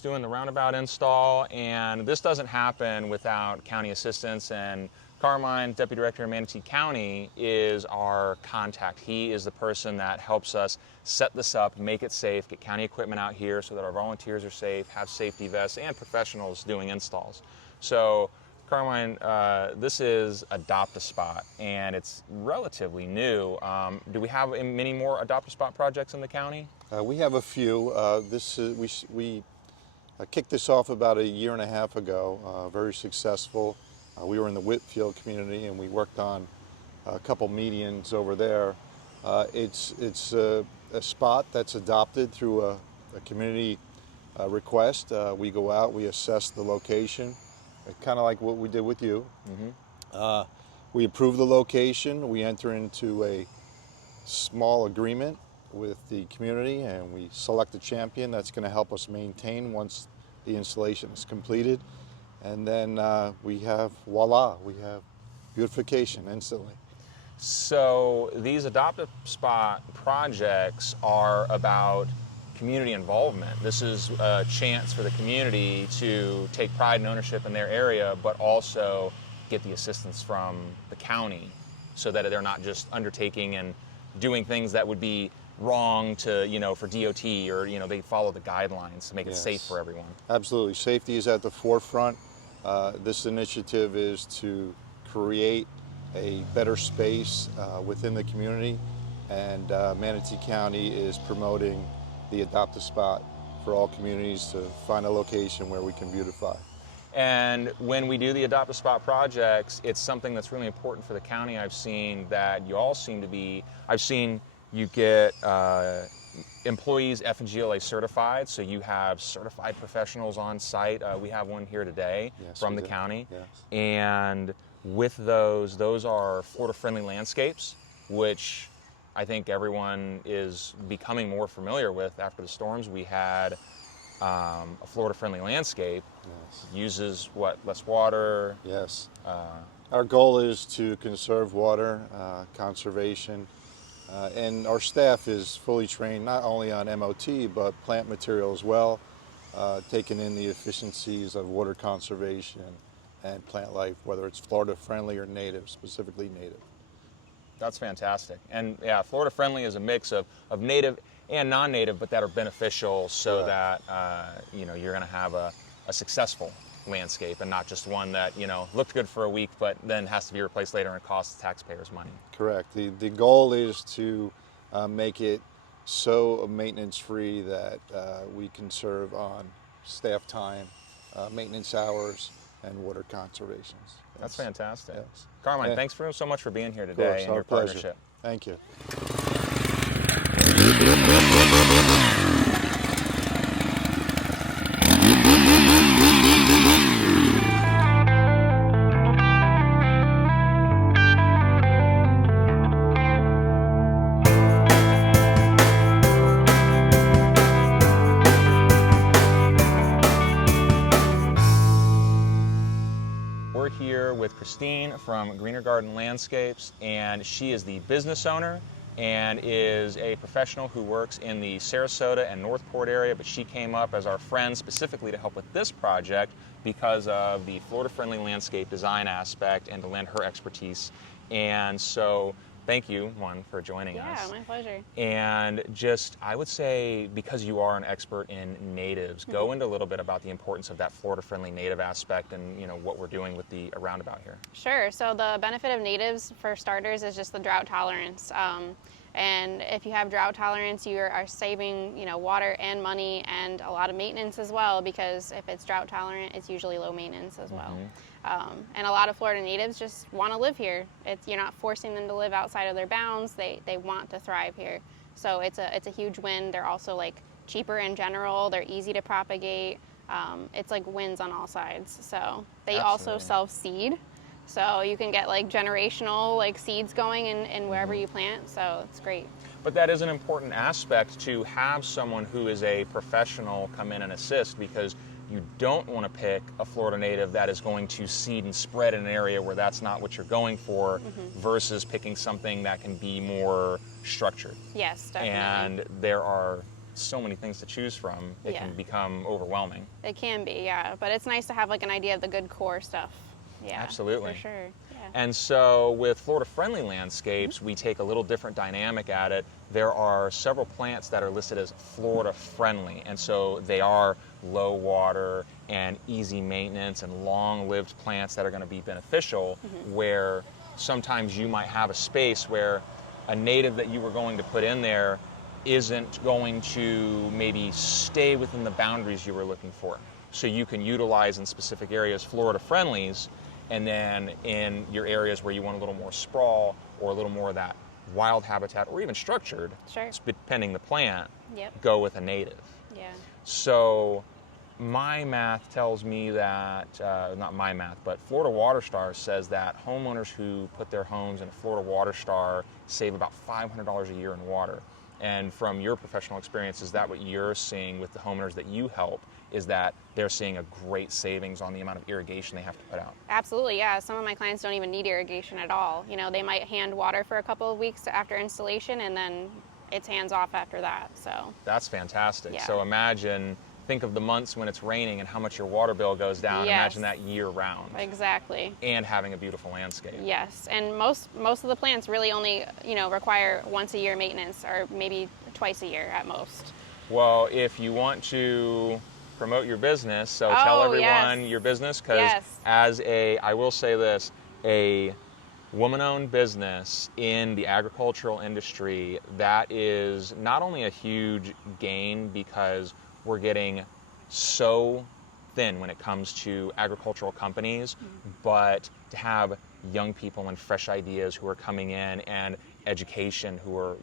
who's doing the roundabout install, and this doesn't happen without county assistance. And Carmine, Deputy Director of Manatee County, is our contact. He is the person that helps us set this up, make it safe, get county equipment out here so that our volunteers are safe, have safety vests, and professionals doing installs. So, Carmine, this is Adopt a Spot, and it's relatively new. Do we have many more Adopt a Spot projects in the county? We have a few. We kicked this off about a year and a half ago, very successful. We were in the Whitfield community and we worked on a couple medians over there. It's a spot that's adopted through a community request. We go out, we assess the location, kind of like what we did with you. Mm-hmm. We approve the location, we enter into a small agreement with the community, and we select a champion that's going to help us maintain once the installation is completed. And then we have, voila, we have beautification instantly. So these Adopt a Spot projects are about community involvement. This is a chance for the community to take pride and ownership in their area, but also get the assistance from the county so that they're not just undertaking and doing things that would be wrong to, for DOT, or, they follow the guidelines to make it safe for everyone. Absolutely. Safety is at the forefront. This initiative is to create a better space within the community, and Manatee County is promoting the Adopt a Spot for all communities to find a location where we can beautify. And when we do the Adopt a Spot projects, it's something that's really important for the county. I've seen that you all seem to be, you get employees FNGLA certified, so you have certified professionals on site. We have one here today from the county. Yes. And with those are Florida-friendly landscapes, which I think everyone is becoming more familiar with after the storms. We had a Florida-friendly landscape. Yes. Uses less water. Yes. Our goal is to conserve water, conservation. And our staff is fully trained not only on MOT, but plant material as well, taking in the efficiencies of water conservation and plant life, whether it's Florida friendly or native, specifically native. That's fantastic. And yeah, Florida friendly is a mix of native and non-native, but that are beneficial so that you're going to have a successful landscape and not just one that looked good for a week but then has to be replaced later and costs taxpayers money. Correct. The goal is to make it so maintenance free that we conserve on staff time, maintenance hours, and water conservation. That's fantastic. Yes. Carmine, thanks so much for being here today and your partnership. Thank you. Here with Christine from Greener Garden Landscapes, and she is the business owner and is a professional who works in the Sarasota and Northport area, but she came up as our friend specifically to help with this project because of the Florida-friendly landscape design aspect and to lend her expertise. And so thank you, for joining us. Yeah, my pleasure. And I would say, because you are an expert in natives, go into a little bit about the importance of that Florida-friendly native aspect and, what we're doing with the roundabout here. Sure. So the benefit of natives, for starters, is just the drought tolerance. And if you have drought tolerance, you are saving, water and money and a lot of maintenance as well, because if it's drought tolerant, it's usually low maintenance as well. And a lot of Florida natives just want to live here. You're not forcing them to live outside of their bounds. They want to thrive here. So it's a huge win. They're also cheaper in general. They're easy to propagate. It's wins on all sides. So they also self-seed. So you can get generational seeds going in wherever you plant. So it's great. But that is an important aspect, to have someone who is a professional come in and assist, because you don't want to pick a Florida native that is going to seed and spread in an area where that's not what you're going for, versus picking something that can be more structured. Yes, definitely. And there are so many things to choose from, it Yeah. can become overwhelming. It can be, yeah, but it's nice to have like an idea of the good core stuff. Yeah, Absolutely. for sure. Yeah. And so with Florida-friendly landscapes, we take a little different dynamic at it. There are several plants that are listed as Florida-friendly, and so they are low water and easy maintenance and long-lived plants that are going to be beneficial, where sometimes you might have a space where a native that you were going to put in there isn't going to maybe stay within the boundaries you were looking for. So you can utilize in specific areas Florida-friendlies, and then in your areas where you want a little more sprawl or a little more of that wild habitat or even structured, Sure. depending the plant, Yep. go with a native. Yeah. So my math tells me that, not my math, but Florida Water Star says that homeowners who put their homes in a Florida Water Star save about $500 a year in water. And from your professional experience, is that what you're seeing with the homeowners that you help, is that they're seeing a great savings on the amount of irrigation they have to put out? Absolutely, yeah. Some of my clients don't even need irrigation at all. You know, they might hand water for a couple of weeks after installation, and then it's hands off after that. So That's fantastic. Yeah. So imagine, think of the months when it's raining and how much your water bill goes down. Yes. Imagine that year round. exactly. And having a beautiful landscape. Yes, and most of the plants really only require once a year maintenance, or maybe twice a year at most. Well, if you want to promote your business, so tell Oh, everyone yes. your business, because Yes. I will say this, a woman-owned business in the agricultural industry, that is not only a huge gain because we're getting so thin when it comes to agricultural companies, but to have young people and fresh ideas who are coming in and education who are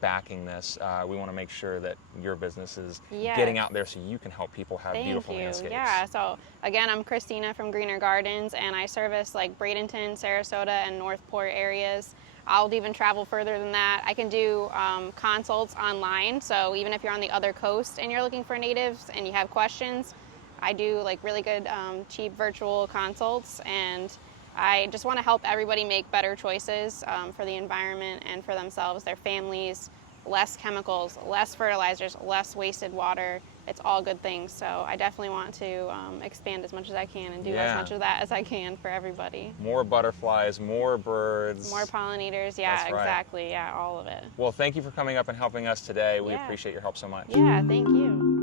backing this, we want to make sure that your business is Yes. getting out there so you can help people have Thank beautiful you. landscapes. Yeah, so again, I'm Christina from Greener Gardens, and I service like Bradenton, Sarasota, and Northport areas. I'll even travel further than that. I can do consults online, so even if you're on the other coast and you're looking for natives and you have questions, I do like really good cheap virtual consults, and I just want to help everybody make better choices for the environment and for themselves, their families. Less chemicals, less fertilizers, less wasted water. It's all good things. So I definitely want to expand as much as I can and do as much of that as I can for everybody. More butterflies, more birds. More pollinators. Yeah, That's right. exactly. Yeah, all of it. Well, thank you for coming up and helping us today. We Yeah. appreciate your help so much. Yeah, thank you.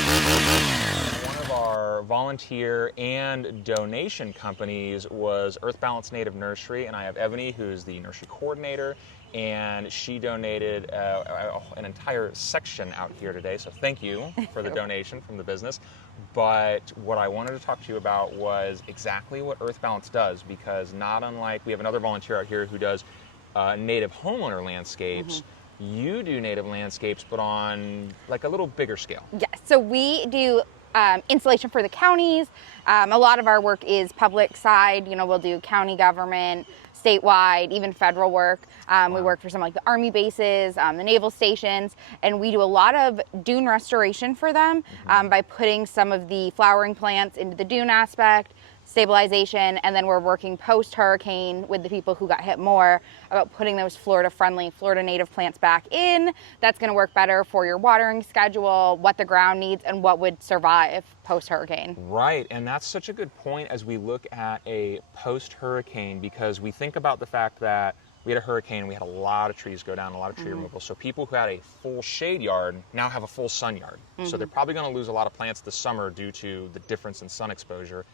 One of our volunteer and donation companies was EarthBalance Native Nursery, and I have Ebony, who's the nursery coordinator, and she donated an entire section out here today, so thank you for the donation from the business. But what I wanted to talk to you about was exactly what EarthBalance does, because not unlike, we have another volunteer out here who does native homeowner landscapes. You do native landscapes, but on like a little bigger scale. Yes, so we do installation for the counties. A lot of our work is public side. We'll do county government, statewide, even federal work. We work for some like the Army bases, the naval stations, and we do a lot of dune restoration for them by putting some of the flowering plants into the dune aspect, stabilization, and then we're working post-hurricane with the people who got hit more about putting those Florida-friendly, Florida native plants back in. That's going to work better for your watering schedule, what the ground needs, and what would survive post-hurricane. Right, and that's such a good point as we look at a post-hurricane, because we think about the fact that we had a hurricane, we had a lot of trees go down, a lot of tree removal. So people who had a full shade yard now have a full sun yard. So they're probably going to lose a lot of plants this summer due to the difference in sun exposure.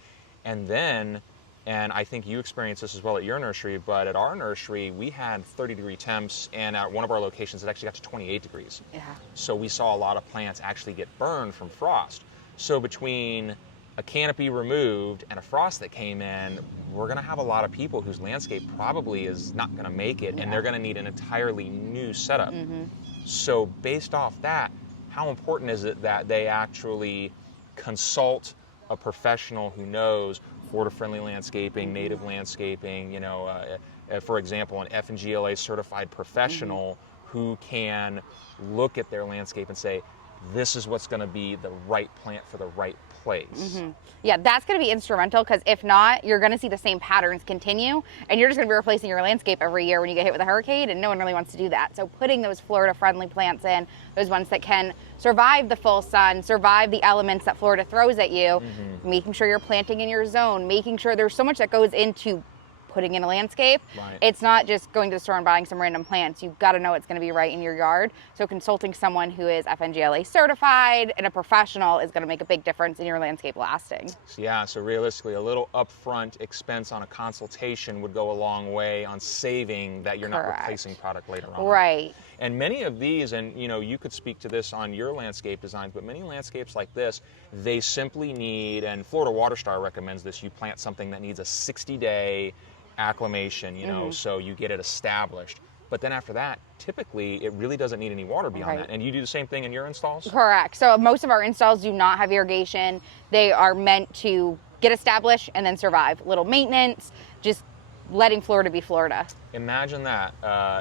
And then, and I think you experienced this as well at your nursery, but at our nursery, we had 30-degree temps, and at one of our locations, it actually got to 28 degrees. Yeah. So we saw a lot of plants actually get burned from frost. So between a canopy removed and a frost that came in, we're going to have a lot of people whose landscape probably is not going to make it, and they're going to need an entirely new setup. So based off that, how important is it that they actually consult a professional who knows Florida-friendly landscaping, native landscaping, you know, for example, an FNGLA certified professional who can look at their landscape and say, this is what's going to be the right plant for the right place. Yeah, that's going to be instrumental, because if not, you're going to see the same patterns continue, and you're just going to be replacing your landscape every year when you get hit with a hurricane, and no one really wants to do that. So putting those Florida-friendly plants in, those ones that can survive the full sun, survive the elements that Florida throws at you, making sure you're planting in your zone, making sure there's so much that goes into putting in a landscape. Right. It's not just going to the store and buying some random plants. You've got to know it's going to be right in your yard. So consulting someone who is FNGLA certified and a professional is going to make a big difference in your landscape lasting. Yeah, so realistically, a little upfront expense on a consultation would go a long way on saving that you're not Correct. replacing product later on. Right. And many of these, and you know, you could speak to this on your landscape designs, but many landscapes like this, they simply need, and Florida Water Star recommends this, you plant something that needs a 60-day acclimation, you know, so you get it established. But then after that, typically, it really doesn't need any water beyond that. And you do the same thing in your installs? Correct. So most of our installs do not have irrigation. They are meant to get established and then survive. Little maintenance, just letting Florida be Florida. Imagine that,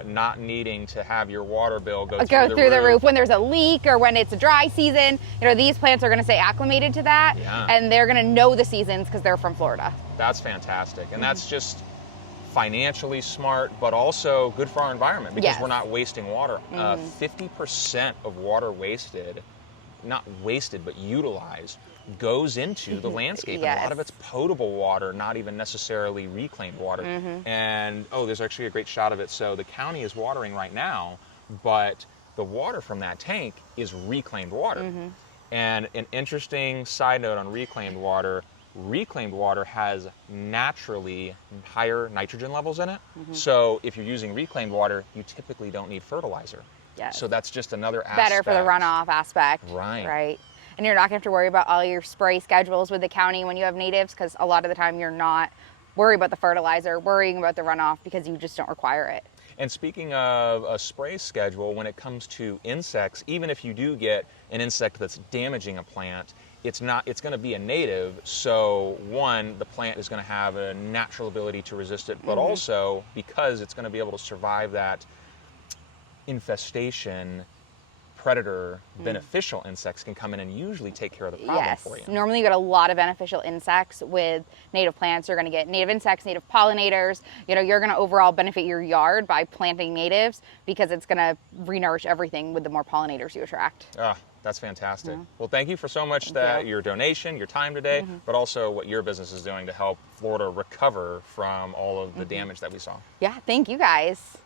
not needing to have your water bill go through the roof when there's a leak or when it's a dry season. You know, these plants are going to stay acclimated to that, and they're going to know the seasons because they're from Florida. That's fantastic. And that's just financially smart, but also good for our environment, because we're not wasting water. 50% of water wasted, not wasted, but utilized, goes into the landscape. And a lot of it's potable water, not even necessarily reclaimed water. And there's actually a great shot of it. So the county is watering right now, but the water from that tank is reclaimed water. And an interesting side note on reclaimed water has naturally higher nitrogen levels in it. So if you're using reclaimed water, you typically don't need fertilizer. So that's just another aspect. Better for the runoff aspect. Right. And you're not going to have to worry about all your spray schedules with the county when you have natives, because a lot of the time you're not worried about the fertilizer, worrying about the runoff, because you just don't require it. And speaking of a spray schedule, when it comes to insects, even if you do get an insect that's damaging a plant, it's going to be a native. So one, the plant is going to have a natural ability to resist it, but also because it's going to be able to survive that infestation, predator, beneficial insects can come in and usually take care of the problem for you. Normally you get a lot of beneficial insects with native plants. You're going to get native insects, native pollinators. You know, you're going to overall benefit your yard by planting natives, because it's going to re-nourish everything with the more pollinators you attract. That's fantastic. Well, thank you for so much your donation, your time today, but also what your business is doing to help Florida recover from all of the damage that we saw. Yeah, thank you guys.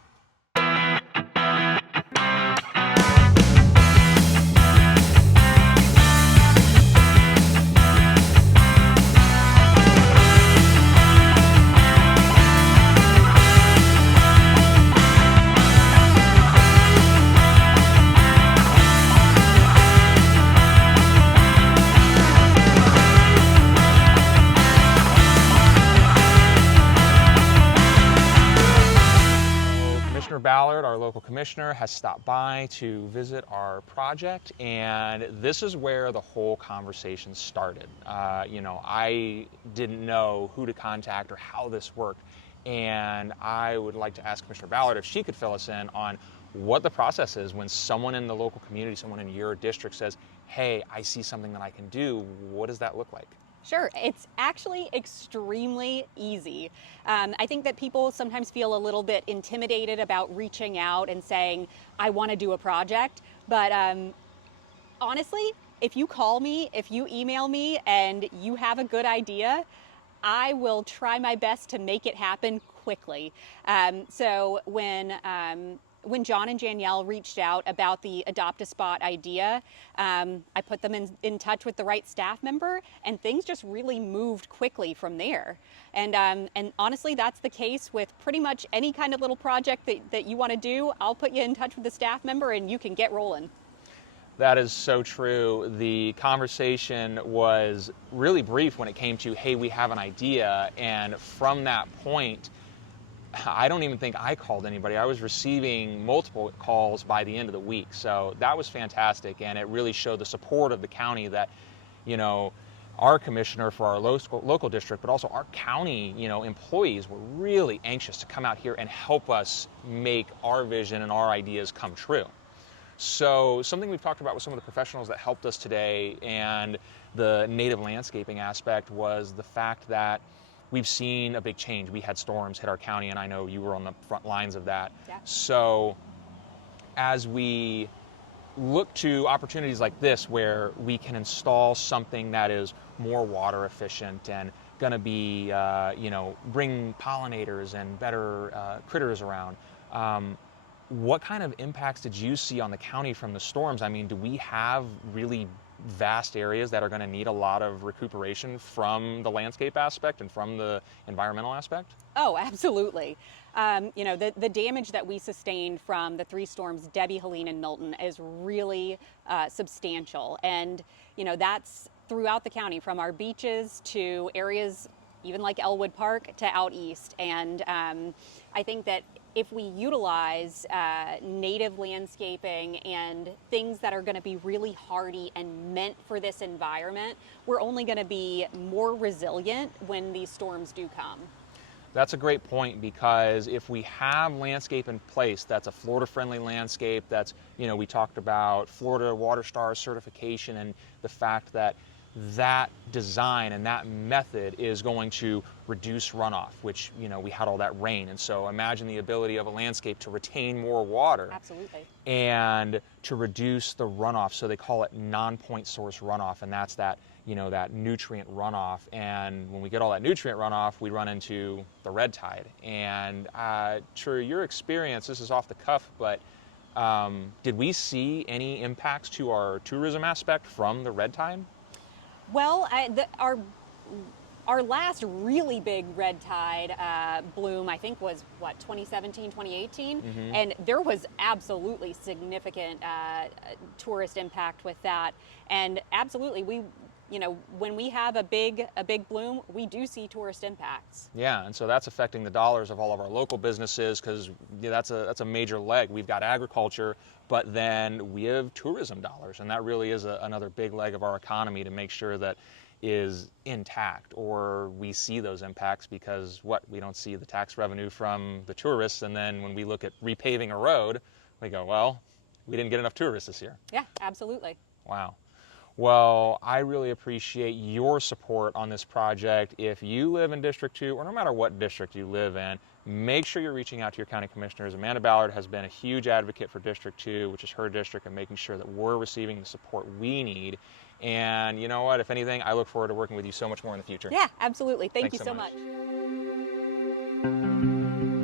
Ballard, our local commissioner, has stopped by to visit our project, and this is where the whole conversation started. You know, I didn't know who to contact or how this worked, and I would like to ask Commissioner Ballard if she could fill us in on what the process is when someone in the local community, someone in your district says, hey, I see something that I can do. What does that look like? Sure, it's actually extremely easy. I think that people sometimes feel a little bit intimidated about reaching out and saying, I want to do a project. But honestly, if you call me, if you email me and you have a good idea, I will try my best to make it happen quickly. So when John and Danielle reached out about the Adopt a Spot idea, I put them in touch with the right staff member, and things just really moved quickly from there. And honestly, that's the case with pretty much any kind of little project that you want to do. I'll put you in touch with the staff member and you can get rolling. That is so true. The conversation was really brief when it came to, hey, we have an idea. And from that point, I don't even think I called anybody. I was receiving multiple calls by the end of the week. So that was fantastic. And it really showed the support of the county that, you know, our commissioner for our local district, but also our county, you know, employees were really anxious to come out here and help us make our vision and our ideas come true. So something we've talked about with some of the professionals that helped us today and the native landscaping aspect was the fact that we've seen a big change. We had storms hit our county, and I know you were on the front lines of that. Yeah. So as we look to opportunities like this where we can install something that is more water efficient and going to be, you know, bring pollinators and better critters around. What kind of impacts did you see on the county from the storms? I mean, do we have really vast areas that are going to need a lot of recuperation from the landscape aspect and from the environmental aspect? Oh, absolutely. You know, the damage that we sustained from the 3 storms, Debbie, Helene, and Milton, is really substantial. And, you know, that's throughout the county, from our beaches to areas even like Elwood Park to out east. And I think that if we utilize native landscaping and things that are going to be really hardy and meant for this environment, we're only going to be more resilient when these storms do come. That's a great point, because if we have landscape in place that's a Florida-friendly landscape, that's, you know, we talked about Florida Water Star certification and the fact that that design and that method is going to reduce runoff, which, you know, we had all that rain. And so imagine the ability of a landscape to retain more water. Absolutely. And to reduce the runoff. So they call it non-point source runoff, and that's that, you know, that nutrient runoff. And when we get all that nutrient runoff, we run into the red tide. And to your experience, this is off the cuff, but did we see any impacts to our tourism aspect from the red tide? Well, our last really big red tide bloom, I think, was what, 2017, 2018, and there was absolutely significant tourist impact with that. And absolutely, we, you know, when we have a big bloom, we do see tourist impacts. Yeah, and so that's affecting the dollars of all of our local businesses, because that's a major leg. We've got agriculture, but then we have tourism dollars, and that really is another big leg of our economy to make sure that is intact, or we see those impacts because we don't see the tax revenue from the tourists, and then when we look at repaving a road, we go, well, we didn't get enough tourists this year. Yeah, absolutely. Wow. Well, I really appreciate your support on this project. If you live in District 2, or no matter what district you live in, make sure you're reaching out to your county commissioners. Amanda Ballard has been a huge advocate for District 2, which is her district, and making sure that we're receiving the support we need. And you know what? If anything, I look forward to working with you so much more in the future. Yeah, absolutely. Thank Thanks you so so much. much.